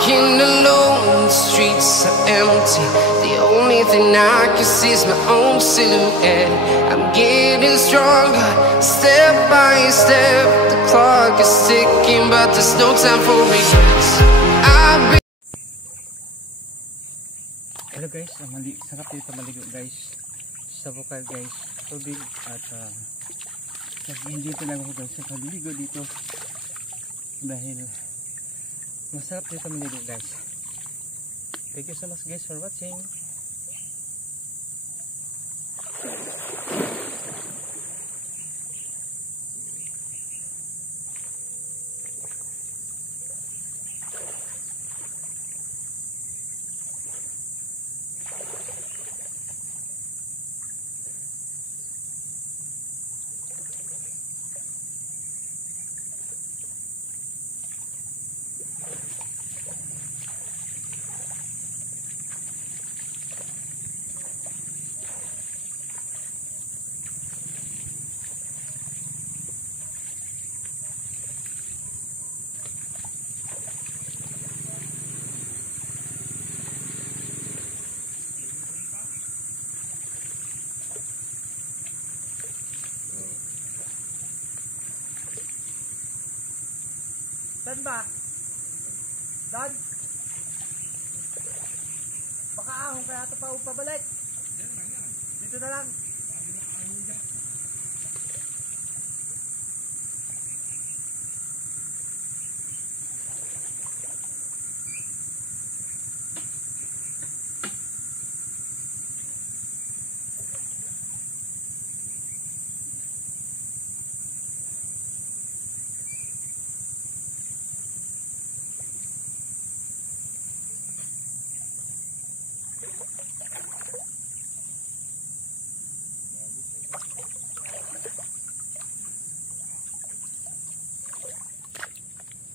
walking alone, the streets are empty. The only thing I can see is my own silhouette. I'm getting stronger, step by step. The clock is ticking, but there's no time for regrets. Hello guys, sarap dito maligo guys sa bukal guys, tubig at nag-enjoy lang ako guys sa pagligo dito dahil masarap dito maligo guys. Thank you so much guys for watching. Dan ba? Dan? Baka ahong kaya ito pa upabalik. Dito na lang.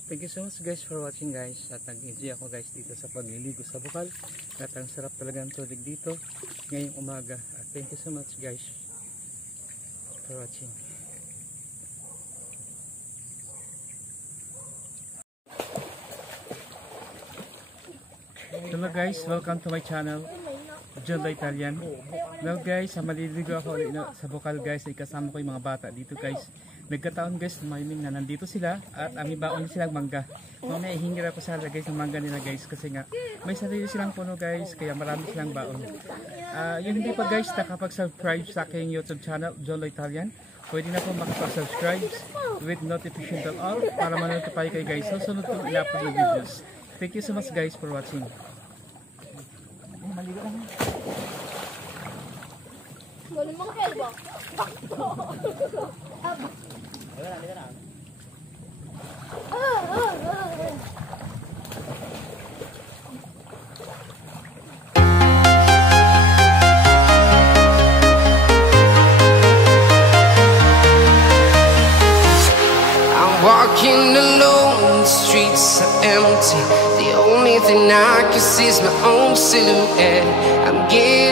Thank you so much guys for watching guys, at nag-enjoy ako guys dito sa pagliligo sa bukal at ang sarap talaga ng tubig dito ngayong umaga. At thank you so much guys for watching. Hello guys, welcome to my channel, John the Italian. Now guys, maliligo ako ulit sa bukal guys, ikasama ko yung mga bata dito guys. Nagkataon guys, na nandito sila at aming baon silang mangga. Mamaya ihingir ako sa guys ng mangga nila guys kasi nga may sarili silang puno guys, kaya marami silang baon. Yung hindi pa guys nakapag-subscribe sa aking YouTube channel, John the Italian, pwede na po makapag-subscribe with notification bell on para ma-notify kayo guys sa sunod kong i-upload yung videos. Thank you so much guys for watching. Maligo lang. Wala mong helba. I'm walking alone, the streets are empty. The only thing I can see is my own silhouette. I'm getting